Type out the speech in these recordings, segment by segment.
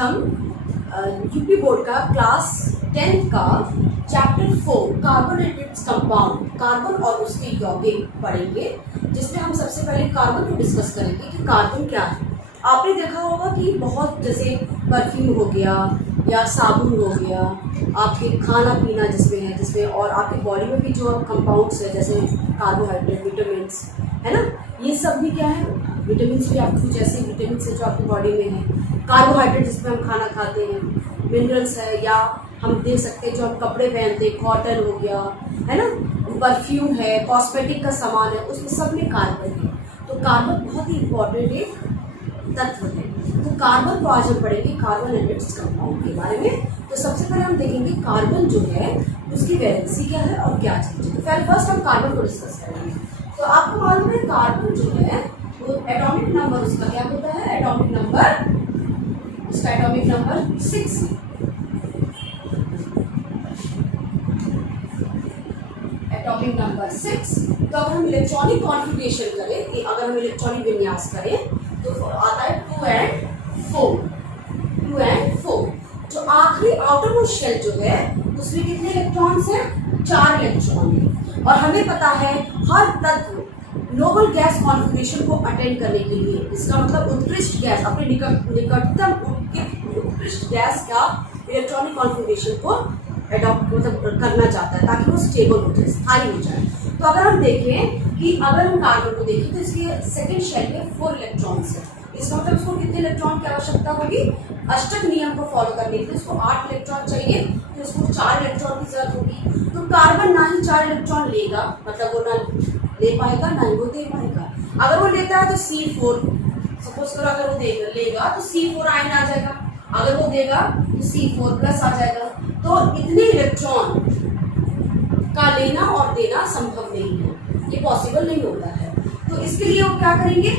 हम UP board का class 10 का chapter 4 carbon and its compound, carbon और उसके यौगिक पढ़ेंगे, जिसमें हम सबसे पहले कार्बन को डिस्कस करेंगे कि कार्बन क्या है। आपने देखा होगा कि बहुत जैसे परफ्यूम हो गया या साबुन हो गया, आपके खाना पीना जिसमें और आपकी बॉडी में भी जो कंपाउंड्स है जैसे कार्बोहाइड्रेट, विटामिन्स, है ना, ये सब भी क्या है, विटामिन्स भी आपके कुछ ऐसे विटामिन्स है जो आपकी बॉडी में है। कार्बोहाइड्रेट जिसमें हम खाना खाते हैं, मिनरल्स है, या हम देख सकते हैं जो हम कपड़े पहनते हैं, कॉटन हो गया, है ना, परफ्यूम है, कॉस्मेटिक का सामान है, उसमें सब में कार्बन है। तो कार्बन बहुत ही इंपॉर्टेंट एक तत्व है। तो कार्बन को आज हम पढ़ेंगे, कार्बन एंड इट्स कंपाउंड के बारे में। तो सबसे पहले हम देखेंगे कार्बन जो है उसकी वैलेंसी क्या है और क्या चीज है। तो फर्स्ट हम कार्बन को डिस्कस करेंगे। तो आपको मालूम है कार्बन जो है वो एटॉमिक नंबर उसका क्या होता है, एटॉमिक नंबर, उसका एटॉमिक नंबर 6 है। Atomic number 6। तो अगर हम इलेक्ट्रॉनिक कॉन्फ़िगरेशन करें, कि अगर हम इलेक्ट्रॉनिक विन्यास करें तो आता है 2 and 4। जो आखिरी आउटर मोस्ट शेल जो है उसमें कितने इलेक्ट्रॉन्स हैं, 4 इलेक्ट्रॉन है। और हमें पता है हर तत्व नोबल गैस कॉन्फ़िगरेशन को अटेंड करने के लिए, इसका मतलब उत्कृष्ट गैस, अपने निकटतम उत्कृष्ट गैस का इलेक्ट्रॉनिक कॉन्फ़िगरेशन को एडॉप्ट मतलब करना चाहता है ताकि वो स्टेबल हो जाए, स्थायी हो जाए। तो अगर हम देखें कि अगर हम कार्बन को देखें तो इसके सेकंड शेल में 4 इलेक्ट्रॉन्स है। इसका मतलब उसको कितने इलेक्ट्रॉन की आवश्यकता होगी, अष्टक नियम को फॉलो करने के लिए उसको 8 इलेक्ट्रॉन चाहिए, तो उसको 4 इलेक्ट्रॉन की जरूरत होगी। तो कार्बन ना ही 4 इलेक्ट्रॉन लेगा, मतलब वो ना ले पाएगा ना ही वो दे पाएगा। अगर वो लेता है तो C4, सपोज करो अगर वो लेगा तो C4 आयन आ जाएगा, अगर वो देगा तो C4 प्लस आ जाएगा। तो इतने इलेक्ट्रॉन का लेना और देना संभव नहीं है, ये पॉसिबल नहीं होता है। तो इसके लिए वो क्या करेंगे,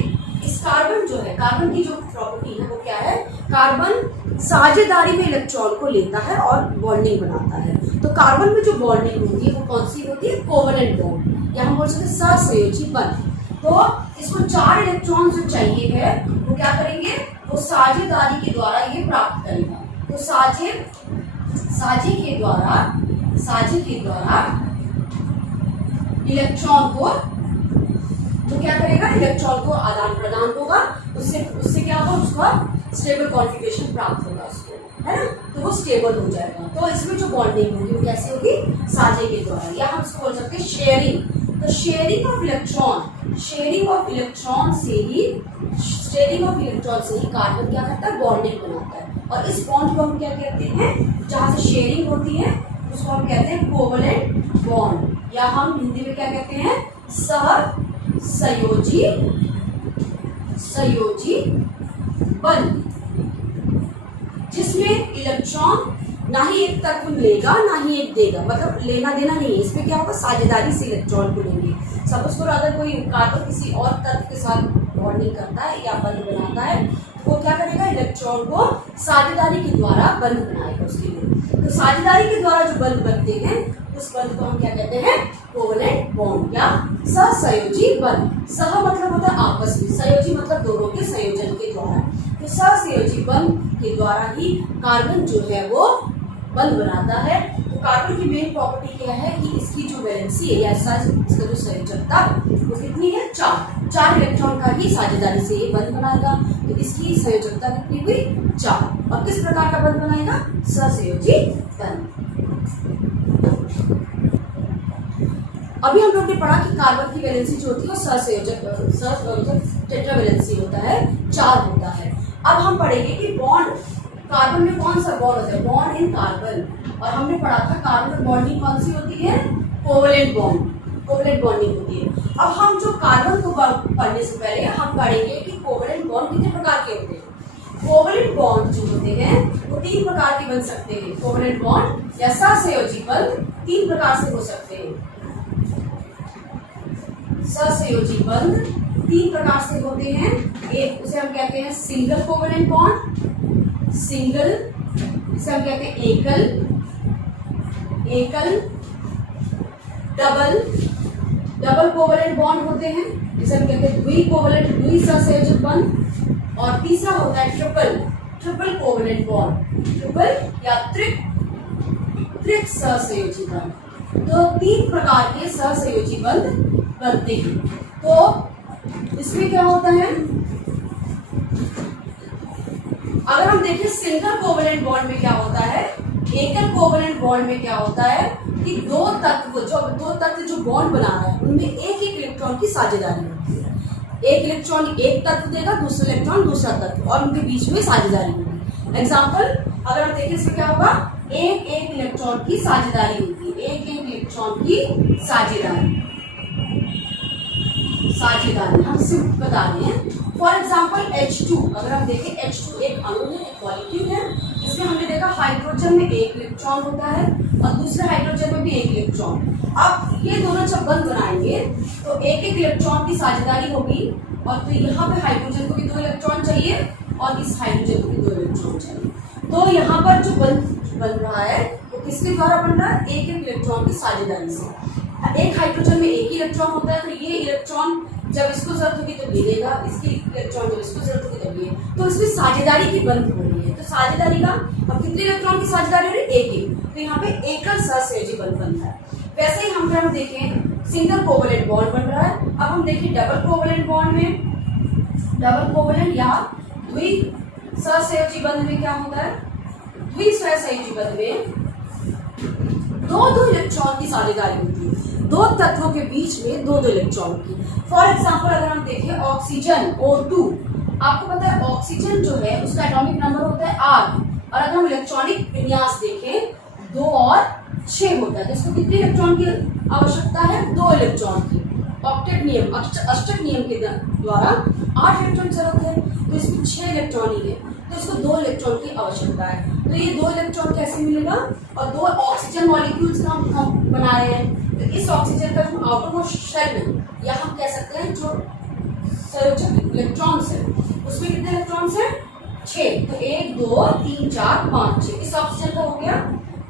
इस कार्बन जो है, कार्बन की जो प्रॉपर्टी है वो क्या है, कार्बन साझेदारी में इलेक्ट्रॉन को लेता है और बॉन्डिंग बनाता है। तो कार्बन में जो बॉन्डिंग होती है वो कौन सी होती है, कोवेलेंट बॉन्ड, या हम बोल सकते हैं सहसंयोजी बंध। तो इसको 4 इलेक्ट्रॉन जो चाहिए है वो क्या करेंगे, वो साझेदारी के द्वारा ये प्राप्त करेगा। तो साझे के द्वारा इलेक्ट्रॉन को तो क्या करेगा, इलेक्ट्रॉन को आदान प्रदान होगा, उससे क्या होगा, उसका स्टेबल कॉन्फ़िगरेशन प्राप्त होगा उसको, है ना, तो वो स्टेबल हो जाएगा। तो इसमें जो बॉन्डिंग होगी वो कैसे होगी, साझे के द्वारा, या हम इसको बोल सकते हैं शेयरिंग। तो शेयरिंग ऑफ इलेक्ट्रॉन से ही कार्बन क्या करता है, बॉन्डिंग बनाता है। और इस बॉन्ड को हम क्या कहते हैं, जहां से शेयरिंग होती है उसको हम कहते हैं कोवेलेंट बॉन्ड, या हम हिंदी में क्या कहते हैं, सहसंयोजी बंध, जिसमें इलेक्ट्रॉन ना ही एक तत्व लेगा ना ही एक देगा, मतलब लेना देना नहीं है, इसमें क्या होगा, साझेदारी से इलेक्ट्रॉन को लेंगे। सपोज करो अगर कोई कार्बन किसी और तत्व के साथ बॉन्डिंग करता है या बंध बनाता है तो वो क्या करेगा, इलेक्ट्रॉन को साझेदारी के द्वारा बंध बनाएगा उसके लिए। तो साझेदारी के द्वारा जो बंध बनते हैं उस बंध को हम क्या कहते हैं, कोवेलेंट बॉन्ड या सहसंयोजी बंध। सह मतलब होता है आपस में, संयोजी मतलब दोनों के संयोजन के द्वारा। तो सहसंयोजी बंध के द्वारा ही कार्बन जो है वो बंध बनाता है। तो कार्बन की मेन प्रॉपर्टी क्या है कि इसकी जो वैलेंसी है या इसका जो संयोजकता वो कितनी है, 4 इलेक्ट्रॉन का ही साझेदारी से ये बंध बनाएगा। तो इसकी संयोजकता कितनी हुई, 4। और किस प्रकार का बंध बनाएगा, सहसंयोजी बंध। अभी हम लोग ने पढ़ा कि कार्बन की वैलेंसी जो होती है वो सहसंयोजक टेट्रावैलेंसी होता है, 4 होता है। अब हम पढ़ेंगे कि बॉन्ड, कार्बन में कौन सा बॉन्ड होता है, बॉन्ड इन कार्बन। और हमने पढ़ा था कार्बन में बॉन्डिंग कौन सी होती है, कोवेलेंट बॉन्डिंग होती है। अब हम जो कार्बन को पढ़ने से पहले हम पढ़ेंगे कि कोवेलेंट बॉन्ड कितने प्रकार के होते हैं। कोवेलेंट बॉन्ड जो होते हैं वो 3 प्रकार के बन सकते हैं। कोवेलेंट बॉन्ड या सहसंयोजी बंध 3 प्रकार से हो सकते हैं। सहसंयोजी बंध 3 प्रकार से होते हैं। एक उसे हम कहते हैं सिंगल कोवेलेंट बॉन्ड, इसे हम कहते हैं एकल, डबल कोवेलेंट बॉन्ड होते हैं, जिसे हम कहते हैं द्विसहसंयोजक बंध। और तीसरा होता है ट्रिपल कोवेलेंट बॉन्ड, ट्रिपल या त्रिक सहसंयोजी बंध। तो 3 प्रकार के सहसंयोजी बंध बनते हैं। तो इसमें क्या होता है, अगर हम देखें सिंगल कोवेलेंट बॉन्ड में क्या होता है, एकल कोवेलेंट बॉन्ड में क्या होता है कि दो तत्व जो बॉन्ड बना रहा है उनमें एक इलेक्ट्रॉन की साझेदारी होती है। एक इलेक्ट्रॉन एक तत्व देगा, दूसरा इलेक्ट्रॉन दूसरा तत्व, और उनके बीच में साझेदारी होगी। एग्जाम्पल अगर हम देखें इसमें क्या होगा, एक इलेक्ट्रॉन की साझेदारी होती है, एक इलेक्ट्रॉन की साझेदारी हम सिर्फ बता रहे हैं। फॉर एग्जाम्पल H2, अगर हम देखें H2 एक अणु है, एक मॉलिक्यूल है। इसमें हमने देखा हाइड्रोजन में एक इलेक्ट्रॉन होता है और दूसरे हाइड्रोजन में भी एक इलेक्ट्रॉन। अब ये दोनों जब बंध बनाएंगे तो एक इलेक्ट्रॉन की साझेदारी होगी, और तो यहाँ पे हाइड्रोजन को भी 2 इलेक्ट्रॉन चाहिए और इस हाइड्रोजन को भी 2 इलेक्ट्रॉन चाहिए। तो यहाँ पर जो बन रहा है वो किसके द्वारा बन रहा है, एक इलेक्ट्रॉन की साझेदारी से। एक हाइड्रोजन में एक ही इलेक्ट्रॉन होता है, तो ये इलेक्ट्रॉन जब इसको जरूरत होगी तो ये देगा, इसकी इलेक्ट्रॉन जब इसको जरूरत होगी तब ये, तो इसमें साझेदारी की बंध हो रही है। तो साझेदारी का अब कितने इलेक्ट्रॉन की साझेदारी हो रही है, एक ही। तो यहाँ पे एकल सहसंयोजी बंध बनता है। वैसे ही हम देखें सिंगल कोवेलेंट बॉन्ड बन रहा है। अब हम देखें डबल कोवेलेंट बॉन्ड में, डबल कोवेलेंट या द्वि सहसंयोजी बंध में क्या होता है, द्वि सहसंयोजी बंध में दो इलेक्ट्रॉन की साझेदारी होती है, दो तत्वों के बीच में दो इलेक्ट्रॉन की। फॉर एग्जाम्पल अगर हम देखें ऑक्सीजन O2, आपको पता है ऑक्सीजन जो है उसका एटॉमिक नंबर होता है 8, और अगर हम इलेक्ट्रॉनिक विन्यास देखें 2 और 6 होता है। तो इसको कितने इलेक्ट्रॉन की आवश्यकता है, 2 इलेक्ट्रॉन की। ऑक्टेट नियम, अष्टक नियम के द्वारा 8 इलेक्ट्रॉन की जरूरत है, तो इसमें 6 इलेक्ट्रॉन ही है, तो इसको 2 इलेक्ट्रॉन की आवश्यकता है। तो ये 2 इलेक्ट्रॉन कैसे मिलेगा, और 2 ऑक्सीजन मॉलिक्यूल्स का हम बना रहे हैं। तो इस ऑक्सीजन का जो आउटर मोस्ट शेल है, या हम कह सकते हैं जो संयोजक इलेक्ट्रॉन्स है, उसमें कितने इलेक्ट्रॉन्स है, 6। तो 1 2 3 4 5 6 इस ऑक्सीजन का हो गया।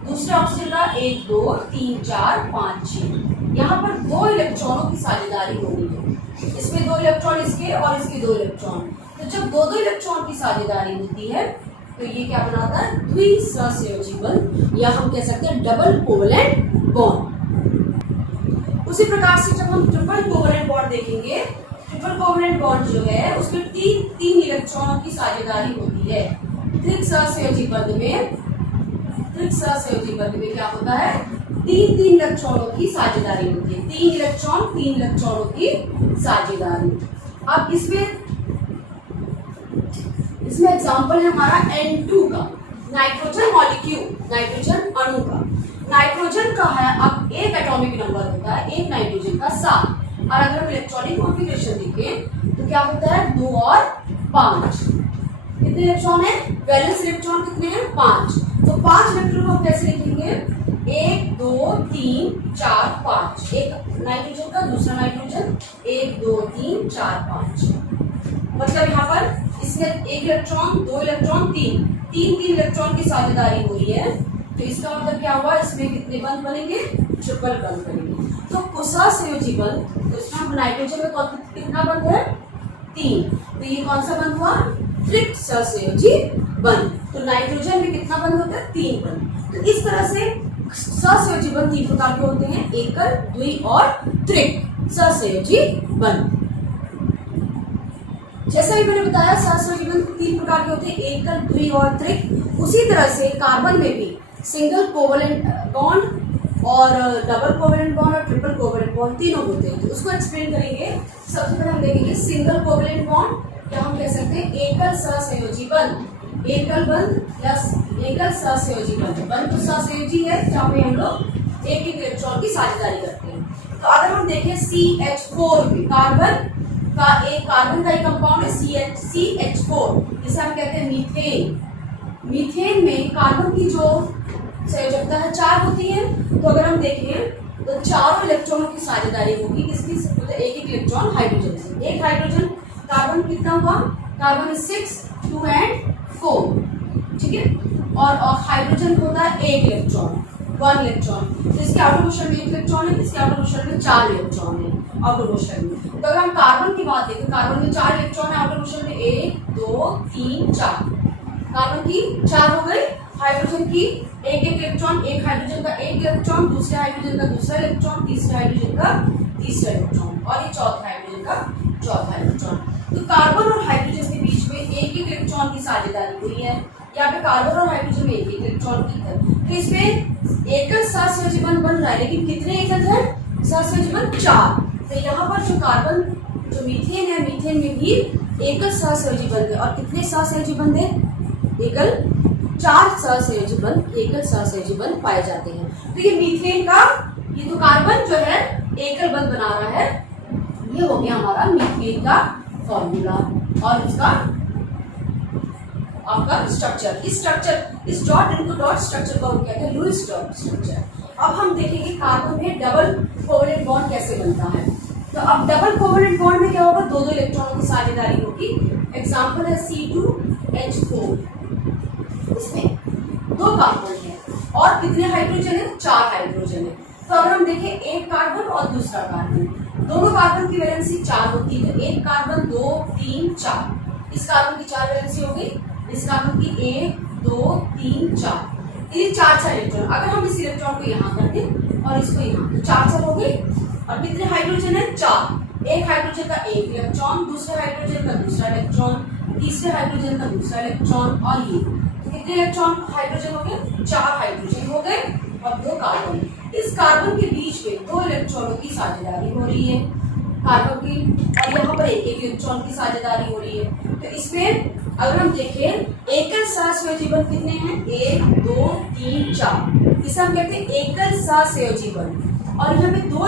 दूसरे ऑक्सीजन का 1 2 3 4 5 6। यहाँ पर 2 इलेक्ट्रॉनों की साझेदारी हो रही है, इसमें 2 इलेक्ट्रॉन इसके और इसके 2 इलेक्ट्रॉन। तो जब 2 इलेक्ट्रॉन की साझेदारी होती है तो ये क्या बनाता है, द्विसहसंयोजी बंध, या हम कह सकते हैं डबल कोवेलेंट बॉन्ड। उसी प्रकार से जब हम ट्रिपल कोवेलेंट बॉन्ड देखेंगे, ट्रिपल कोवेलेंट बॉन्ड जो है उसमें तीन इलेक्ट्रॉनों की साझेदारी होती है। त्रिक सहसंयोजी बंध में क्या होता है, 3 इलेक्ट्रॉनों की साझेदारी होती है, 3 इलेक्ट्रॉनों की साझेदारी। अब इसमें एग्जाम्पल है हमारा N2 का, नाइट्रोजन मॉलिक्यूल, नाइट्रोजन अणु का। नाइट्रोजन का है अब एक एटॉमिक नंबर होता है, एक नाइट्रोजन का 7, और अगर हम इलेक्ट्रॉनिक कॉन्फ़िगरेशन देखें तो क्या होता है, 2 और 5। कितने इलेक्ट्रॉन है, वैलेंस इलेक्ट्रॉन कितने हैं, 5। तो 5 इलेक्ट्रॉन को हम कैसे लिखेंगे, 1 2 3 4 5, एक नाइट्रोजन का, दूसरा नाइट्रोजन, 1 2 3 4 5। मतलब यहाँ पर इसमें एक इलेक्ट्रॉन, 2 इलेक्ट्रॉन, 3 इलेक्ट्रॉन की साझेदारी हो रही है। तो इसका मतलब क्या हुआ, इसमें कितने बंध बनेंगे, ट्रिपल बंध बनेंगे। तो सहसंयोजी बंध, तो इसमें हम नाइट्रोजन में कितना बंध है, 3। तो ये कौन सा बंध हुआ, त्रिक सहसंयोजी बंध। तो नाइट्रोजन में कितना बंध होता है, 3 बंध। तो इस तरह से सहसंयोजी बंध 3 प्रकार के होते हैं, एकल, द्वि और त्रिक सहसंयोजी बंध। जैसा भी मैंने बताया सहसंयोजी बंध 3 प्रकार के होते हैं, एकल, द्वि और त्रिक। उसी तरह से कार्बन में भी सिंगल कोवेलेंट बॉन्ड और डबल कोवेलेंट बॉन्ड और ट्रिपल कोवेलेंट बॉन्ड तीनों होते हैं। तो उसको एक्सप्लेन करेंगे। सबसे पहले हम देखेंगे सिंगल कोवेलेंट बॉन्ड, या हम कह सकते हैं एकल सहसंयोजी बंध, एकल बंध या एकल सहसंयोजी बंध। बंध तो सहसंयोजी है जहाँ पे हम लोग एक इलेक्ट्रॉन की साझेदारी करते हैं। तो अगर हम देखें CH4 में, कार्बन का एक कंपाउंड है CH4, जिसे हम कहते हैं मीथेन। मीथेन में कार्बन की जो संयोजकता है 4 होती है। तो अगर हम देखें तो 4 इलेक्ट्रॉनों की साझेदारी होगी, किसकी, तो एक इलेक्ट्रॉन हाइड्रोजन से। एक हाइड्रोजन, कार्बन कितना हुआ, कार्बन 6 2 and 4, ठीक है। और हाइड्रोजन होता है 1 इलेक्ट्रॉन, 1 इलेक्ट्रॉन। तो इसके आउटर मोशन में 1 इलेक्ट्रॉन है, इसके आउटर मोशन में 4 इलेक्ट्रॉन है आउटर मोशन में। तो अगर हम कार्बन की बात देखें, कार्बन में 4 इलेक्ट्रॉन है आउटर मोशन में, 1 2 3 4। कार्बन की 4 हो गई, हाइड्रोजन की एक इलेक्ट्रॉन, एक हाइड्रोजन का एक इलेक्ट्रॉन, दूसरे हाइड्रोजन का दूसरा इलेक्ट्रॉन, तीसरे हाइड्रोजन का तीसरा इलेक्ट्रॉन, और ये चौथे हाइड्रोजन का चौथा इलेक्ट्रॉन। तो कार्बन और हाइड्रोजन के बीच में एक इलेक्ट्रॉन की साझेदारी हुई है। यहाँ पे कार्बन और हाइड्रोजन में एक इलेक्ट्रॉन की है, तो इसमें एकल सहसंयोजी बंध बन रहा है, लेकिन कितने एकल है? सहसंयोजी बंध 4। तो यहाँ पर जो कार्बन, जो मीथेन है, मीथेन में भी एकल सहसंयोजी बंध है, और कितने सहसंयोजी बंध है? एकल 4 सहसंयोजी बंध, एकल सहसंयोजी बंध पाए जाते हैं। तो ये मीथेन का, ये तो कार्बन जो है एकल बंध बना रहा है, ये हो गया हमारा मीथेन का फॉर्मूला। और इसका आपका स्ट्रक्चर, इस डॉट इनटू डॉट स्ट्रक्चर को हम कहते हैं लुईस डॉट स्ट्रक्चर। अब हम देखेंगे कार्बन में डबल कोवलेंट बॉन्ड कैसे बनता है। तो अब डबल कोवलेंट बॉन्ड में क्या होगा? दो इलेक्ट्रॉनों की साझेदारी होगी। एग्जांपल है C2H4, इसमें 2 कार्बन है और कितने हाइड्रोजन है? 4 हाइड्रोजन है। तो अगर हम देखें एक कार्बन और दूसरा कार्बन, दोनों कार्बन की वैलेंसी 4 होती है, तो एक कार्बन 2 3 4, इस कार्बन की 4 वैलेंसी हो गई, इस कार्बन की 1 2 3 4, ये 4 इलेक्ट्रॉन। अगर हम इस इलेक्ट्रॉन को यहाँ कर दें और इसको यहाँ, तो 4 हो गई। और कितने हाइड्रोजन है? 4, एक हाइड्रोजन का एक इलेक्ट्रॉन, दूसरे हाइड्रोजन का दूसरा इलेक्ट्रॉन, तीसरे हाइड्रोजन का दूसरा इलेक्ट्रॉन, और ये कितने इलेक्ट्रॉन हाइड्रोजन हो गए? 4 हाइड्रोजन हो गए और 2 कार्बन। इस कार्बन के बीच में 2 इलेक्ट्रॉनों की साझेदारी हो रही है, कार्बन की, और यहाँ पर एक इलेक्ट्रॉन की साझेदारी हो रही है। तो इसमें अगर हम देखें एकल सहसंयोजी बंध कितने हैं? 1 2 3 4, इसे हम कहते हैं एकल सहसंयोजी बंध। और यहाँ पे दो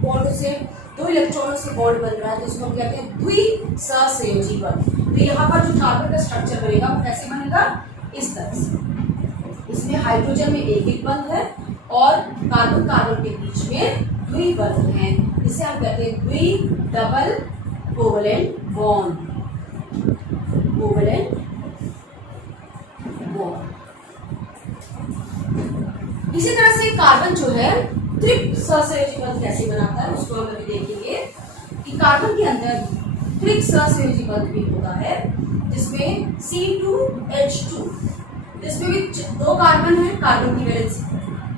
बॉन्ड से, 2 इलेक्ट्रॉनों से बॉन्ड बन रहा है, तो इसको हम कहते हैं द्विसहसंयोजी बंध। तो यहाँ पर जो कार्बन का स्ट्रक्चर बनेगा वो कैसे बनेगा? इस तरह से। इसमें हाइड्रोजन में एक बंध है और कार्बन कार्बन के बीच में द्विबंध है, इसे हम कहते हैं द्वि double covalent bond, covalent bond. इसी तरह से कार्बन जो है त्रिक सहसंयोजी बंध कैसे बनाता है उसको हम अभी देखेंगे कि कार्बन के अंदर त्रिक सहसंयोजी बंध भी होता है, जिसमें C2H2, जिसमें भी 2 कार्बन है, कार्बन की वैलेंसी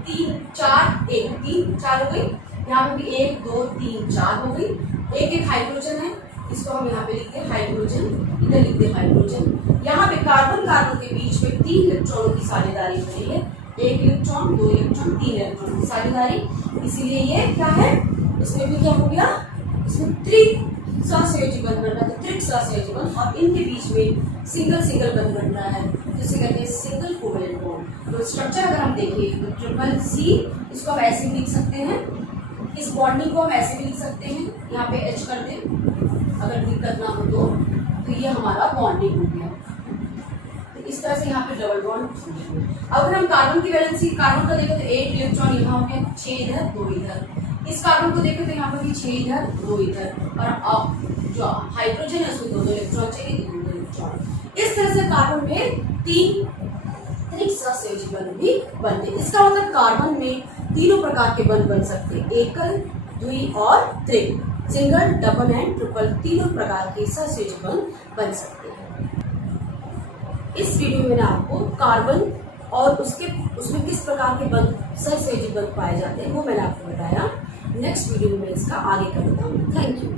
3 4 1 3 4 हो गई, यहाँ पे भी 1 2 3 4 हो गई। एक हाइड्रोजन है, इसको हम यहाँ पे लिखते हैं हाइड्रोजन, इधर लिखते हैं हाइड्रोजन। यहाँ पे कार्बन कार्बन के बीच में 3 इलेक्ट्रॉनों की साझेदारी हो रही है, 1 इलेक्ट्रॉन 2 इलेक्ट्रॉन 3 इलेक्ट्रॉन की साझेदारी, इसीलिए ये क्या है? इसमें भी क्या हो गया? इसमें त्रिक सहसंयोजी बंध बन रहा है, त्रिक सहसंयोजी बंध, और इनके बीच में सिंगल बंध बन रहा है, जिसे कहते हैं सिंगल कोवलेंट बॉन्ड। तो स्ट्रक्चर अगर हम देखें तो ट्रिपल C, इसको हम ऐसे भी लिख सकते हैं, इस बॉन्डिंग को हम ऐसे भी लिख सकते हैं, यहाँ पे H कर दें अगर दिक्कत ना हो तो ये हमारा बॉन्डिंग हो गया। तो इस तरह से यहाँ पे डबल बॉन्ड। अगर हम कार्बन की वैलेंसी, कार्बन का देखें तो 1 इलेक्ट्रॉन यहाँ हो गया, 6 इधर 2 इधर, इस कार्बन को देखें तो यहाँ पर भी 6 इधर 2 इधर, और अब जो हाइड्रोजन है उसमें 2 इलेक्ट्रॉन चाहिए, 2 इलेक्ट्रॉन। इस तरह से कार्बन में 3 त्रिक सहसंयोजी बंध भी बनते हैं। इसका मतलब कार्बन में तीनों प्रकार के बंध बन सकते हैं, एकल, द्वि और त्रिक, सिंगल डबल एंड ट्रिपल, तीनों प्रकार के सहसंयोजी बंध बन सकते हैं। इस वीडियो में मैंने आपको कार्बन और उसमें किस प्रकार के बंध, सहसंयोजी बंध पाए जाते हैं वो मैंने आपको बताया। नेक्स्ट वीडियो में इसका आगे का बताऊंगी। Thank you.